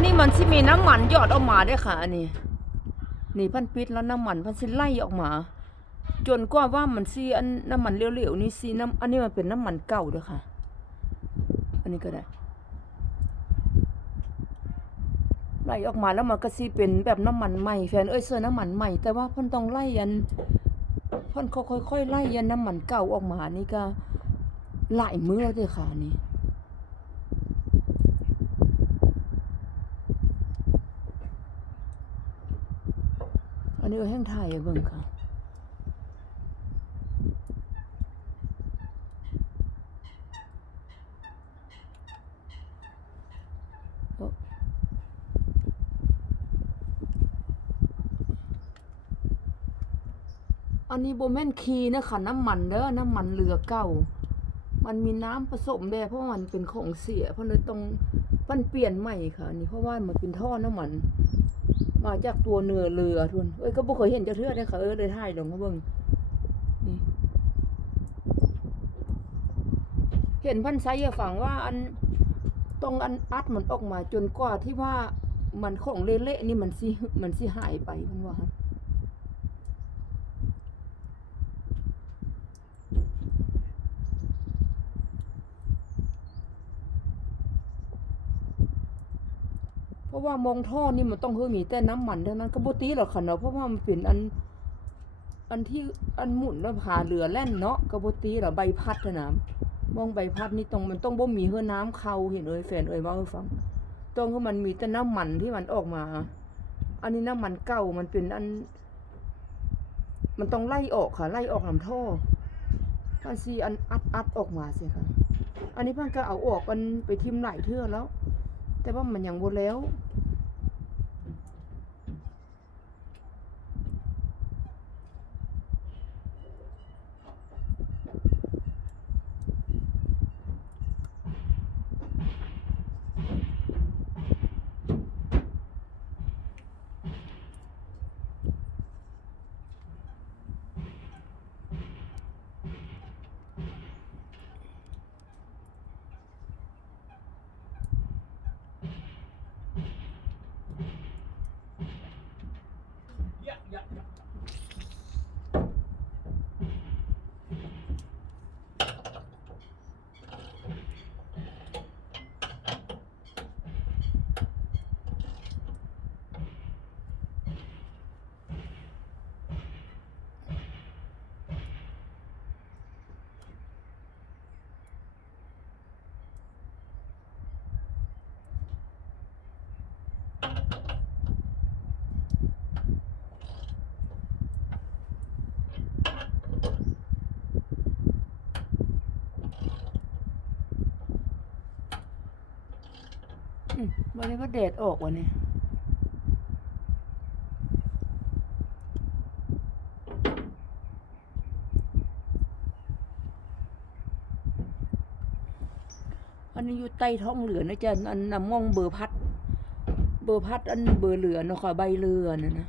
นนี้มันสิมีน้ำมันหยอดออกมาด้วยค่ะ อันนี้ นี่พันปิดแล้วน้ำมันพันสิไล่ออกมา จนกว่าว่ามันสิอันน้ำมันเหลวๆนี่สิน้ำอันนี้มันเป็นน้ำมันเก่าด้วยค่ะ อันนี้ก็ได้ไล่ออกมาแล้วมันก็สิเป็นแบบน้ำมันใหม่แฟนเอ้ยเสื้อน้ำมันใหม่ แต่ว่าพิ่นต้องไล่ยันพิ่นค่อยๆไล่ยันน้ำมันเก่าออกมานี่ก็หลายมื้อแล้วเด้อค่ะนี่ นนี้ก็แห้งไทยอเบิ่งค่ะอันนี้โบแม่นคีนะค่ะน้ำมันเด้อน้ำมันเรือเก่า มันมีน้ำผสมแด่เพราะมันเป็นของเสีย เพราะเลยต้องมันเปลี่ยนใหม่ค่ะนี่เพราะว่ามันเป็นท่อน้ำมัน มาจากตัวเนื้อเรือทุนเอ้ยก็บ่เคยเห็นจะเทือได้อค่ะเออเลยถ่ายลงมาเบิ่งนี่เห็นพันไซอฝังว่าอันตรงอันอัดมันออกมาจนกว่าที่ว่ามันของเละๆนี่มันสิมันสิหายไปมันว่า เพราะว่ามองท่อนี่มันต้องเฮอมีแต่น้ำมันเท่านั้นก็บ่ตีหรอกค่ะเนาะเพราะว่ามันเป็นอัน อันที่อันหมุนแล้วพาเรือแล่นเนาะก็บ่ตีหรอใบพัดนะมองใบพัดนี่ต้องมันต้องบ่มีเฮือน้ำเข้าเห็นเอ้ยแฟนเอ้ยเว่าให้ฟังต้องคือมันมีแต่น้ำมันที่มันออกมา อันนี้น้ำมันเก่ามันเป็นอัน มันต้องไล่ออกค่ะ ไล่ออกลำท่อพันซีอันอัดอัดออกมาสิค่ะ อันนี้พันก็เอาออกมันไปทิมไหลายเทื่อแล้ว แต่ว่ามันยังบ่แล้ว วันนี้ก็เดดออกวันนี้อันนี้อยู่ใต้ท้องเหลือนะจ๊ะอันนำมองเบอร์พัด เบอร์พัดอันเบอร์เหลือเนาะค่ะใบเรือน่ะนะ